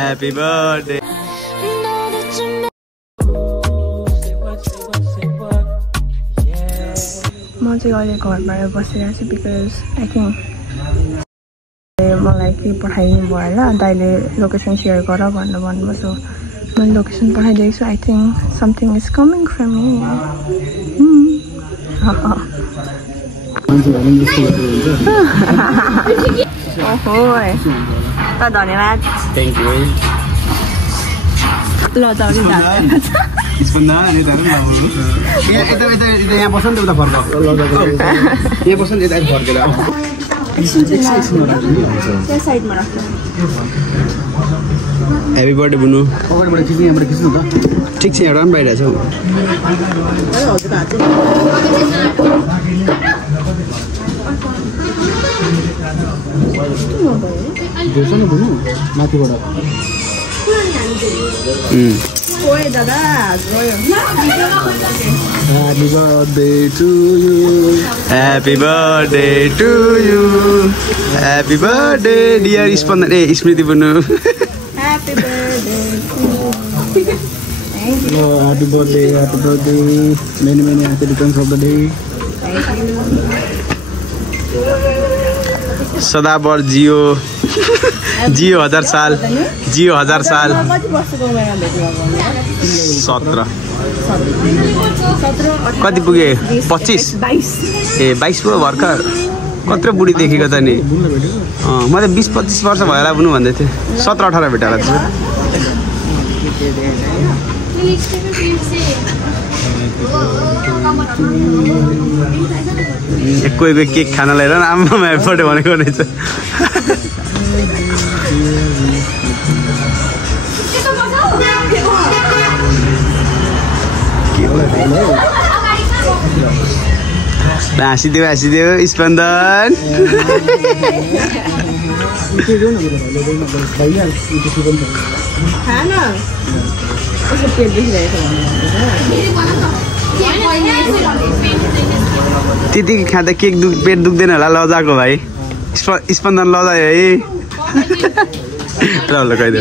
Happy birthday. म चाहिँ अहिले घरबाट बसिरहेको छु बिकज आई थिङ्क मलाई के पठाइदिनु भयो होला दाइले लोकेसन सेयर गर भनेर भन्नुभयो सो मैले लोकेसन पठाइदिएको छु I think something is coming from me ओहो त धन्यवाद Thank you. ल जाऊ स्पन्दा अनि त यहाँ बस्न त उता फर्क यहाँ बस्न यता फर्केर साइडमा राख्छ ह्यापी बर्थडे बुनु अगाडिबाट खिच्नु यहाँबाट खिच्नु त ठिक छ एउटा पनि बाहिर छ बुनु माथिबाट ओए दादा गयो Happy birthday to you. Happy birthday to you. Happy birthday dear Ispandan. Smriti Bunu. Happy birthday to you. Thank you. Oh, happy birthday, happy birthday. Many happy returns of the day. Thank you. सदाबर Jio Jio 1000 साल जियो 1000 साल 17 कति पुगे 25 ए 22 पो भर्खर कत्रो बुढी देखेको त नि म त 20-25 वर्ष भयो होला बुनु भन्दै थिएँ 17-18 भेटेको छु कोही केक खान लिएर आमामा बर्थडे भनेको रहेछ हाँसिदेऊ स्पन्दन त्यतिकै खाँदा केक पेट दुख्दैन होला लजाको भाइ स्पन्दन लजायो है ल कहिदे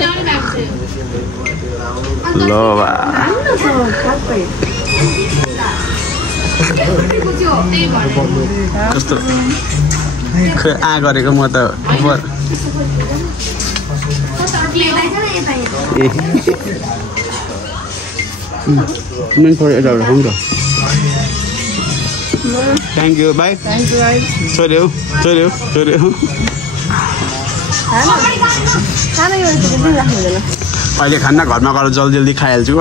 ल बा कस्तो आ गरेको म त Thank you, bye. Thank you, guys. Sorry. अहिले खाना घरमा गएर जल्दी खाइहाल्छु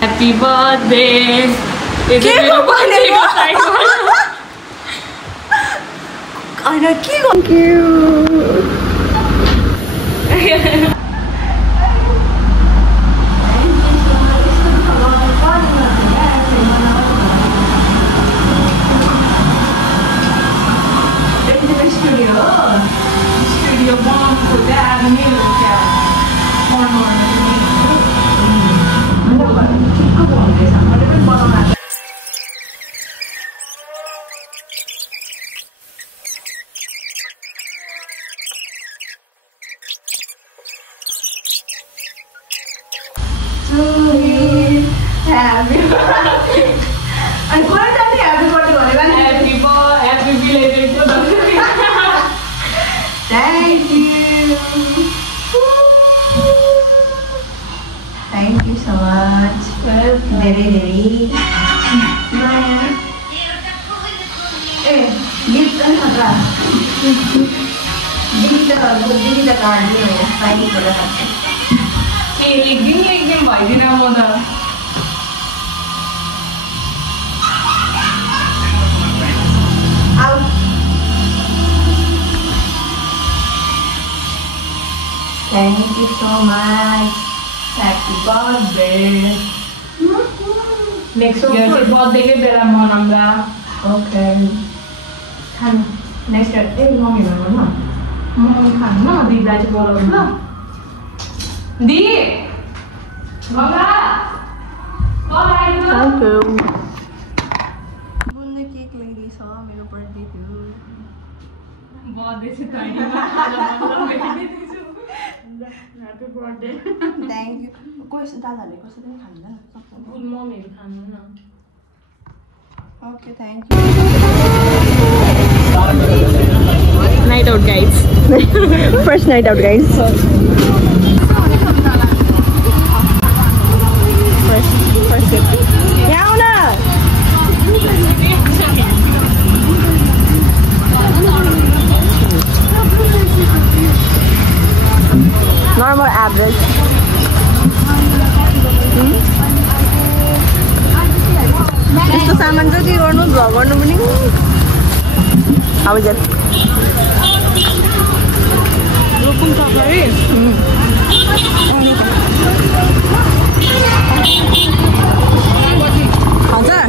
Happy birthday. Thank you. Studio one for that Happy birthday. And what is that? Happy birthday. Happy belated birthday. Thank you. Thank you so much. Very. एकदिन भइदिन म त Thank you so much. Happy birthday. Next birthday ke bela manamda. Okay. Khan. Next year. Mommy bhannu na. Mommy khan na di daji bolau na. Di. Ganga. Call आइदिनु. Thank you. बुन्ने cake ल्याइदिए छ मेरो birthday थियो. Birthday चाहिँ तैँले खाजा Happy birthday. Thank you. कोही दादाले कसैले पनि खाँदैन. Good mommy खानु न. Okay, thank you. Night out guys. First night out guys. First sip. यहाँ आऊ न. Normal average. यस्तो सामान जति गर्नु भ्लग गर्नु पनि. How is it? Looking so very. हजुर.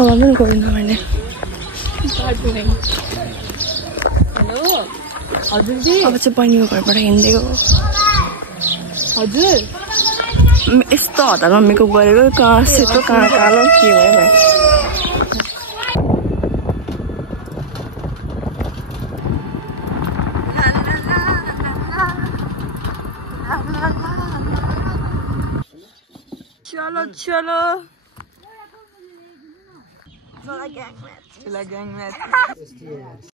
कलर गर्नु मैले. हेलो हजुर जी. अब चाहिँ बहिनीको घरबाट हिँड्दै हो. हजुर यस्तो हतारमा मेकअप गरेको कहाँ सेतो कहाँ कालो के भयो भाइ. चलो चलो. Gang match.